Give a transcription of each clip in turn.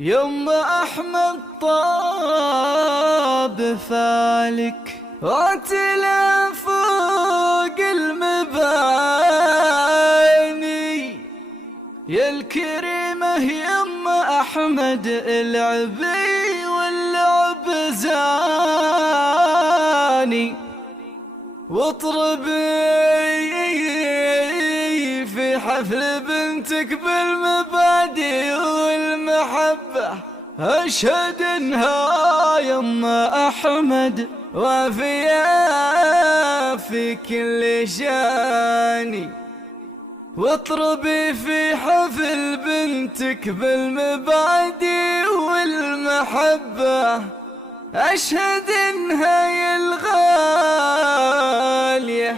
يما أحمد طاب فالك واتلا فوق المباني يا الكريمة يما أحمد العبي واللعب زاني واطربي في حفل بنتك بالمبادئ والمحبة أشهد إنها يما أحمد وافية في كل شاني واطربي في حفل بنتك بالمبادئ والمحبة أشهد إنها يا الغالية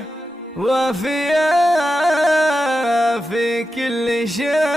وافية في كل شان.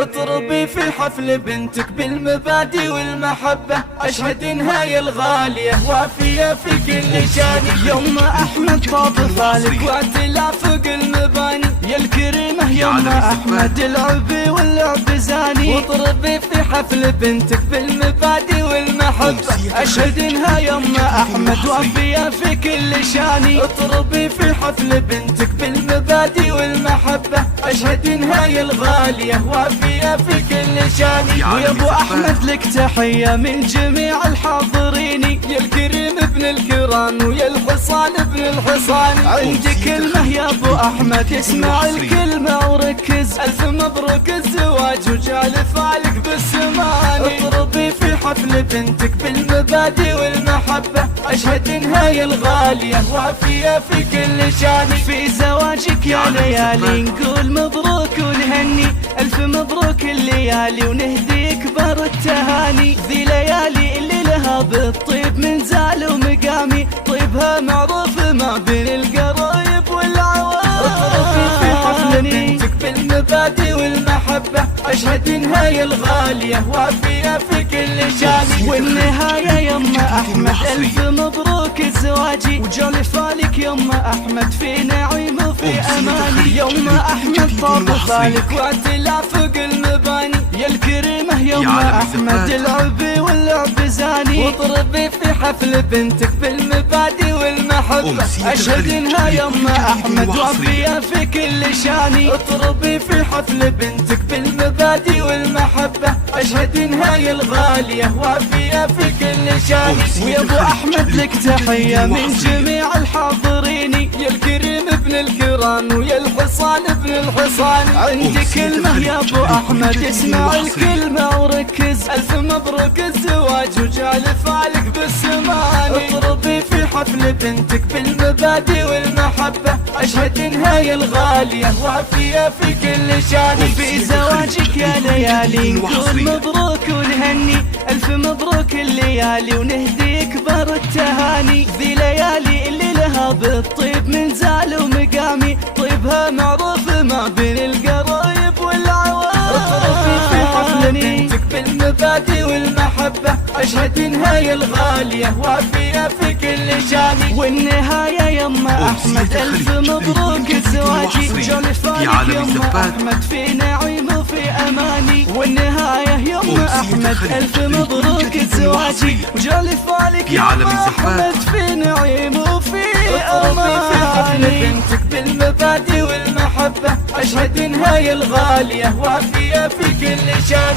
اطربي في حفل بنتك بالمبادئ والمحبة أشهد إنها يا الغالية وافية في كل شان. يما أحمد طاب فالك واعتلا فوق المباني يا الكريمة يما أحمد العبي واللعب زاني واطربي في حفل بنتك بالمبادئ والمحبة أشهد إنها يما أحمد وافية في كل شان. اطربي في حفل بنتك بالمبادئ والمحبة أشهد إنها يا الغالية وافية في كل شان. ويا ابو احمد لك تحية من جميع الحاضرين يا الكريم ابن الكرام ويا الحصان ابن الحصان. عندي كلمة يا ابو احمد اسمع الكلمة وركز الف مبروك الزواج وجعل فالك بالسماني. اطربي في حفل بنتك بالمبادئ والمحبة أشهد إنها يا الغالية وافية في كل شان. في زواجك يا ليالي نقول مبروك ونهني ألف مبروك الليالي ونهدي كبر التهاني. ذي ليالي اللي لها بالطيب من زال ومقامي طيبها معروف ما بين القرايب والعوام. اطربي في حفل بنتك بالمبادئ والمحبة أشهد إنها يا الغالية وافية في كل شان. والنهاية يما أحمد ألف مبروك الزواجي وجعل فالك يما أحمد في نعيم وفي أماني. يما أحمد طاب فالك واعتلا فوق المباني يا الكريمة يما أحمد العبي واللعب زاني واطربي في حفل بنتك بالمبادئ والمحبة أشهد إنها يما أحمد وافية في كل شان. اطربي في حفل بنتك بالمبادئ والمحبة أشهد إنها يا الغالية وافية في كل شان. ويا ابو احمد لك تحية من جميع الحاضرين يا الكريم ابن الكرام ويا الحصان ابن الحصان. عندي كلمة يا ابو احمد اسمع الكلمة وركز الف مبروك الزواج وجعل فالك بالسماني. اطربي في حفل بنتك بالمبادئ والمحبة أشهد إنها يا الغالية وافية في كل شان. في زواجك يا ليالي نقول مبروك ونهني ألف مبروك الليالي ونهدي كبر التهاني. ذي ليالي اللي لها بالطيب من زال ومقامي طيبها معروف ما بين القرايب والعوام. اطربي في حفل بنتك بالمبادئ والمحبة أشهد إنها يا الغالية وافية في كل شان. والنهاية يما أحمد ألف مبروك الزواجي وجعل فالك يما أحمد في نعيم وفي أماني. والنهاية يما أحمد ألف مبروك الزواجي وجعل فالك يما أحمد في نعيم وفي أماني. في حفل بنتك بالمبادئ والمحبة أشهد إنها يا الغالية وافية في كل شان.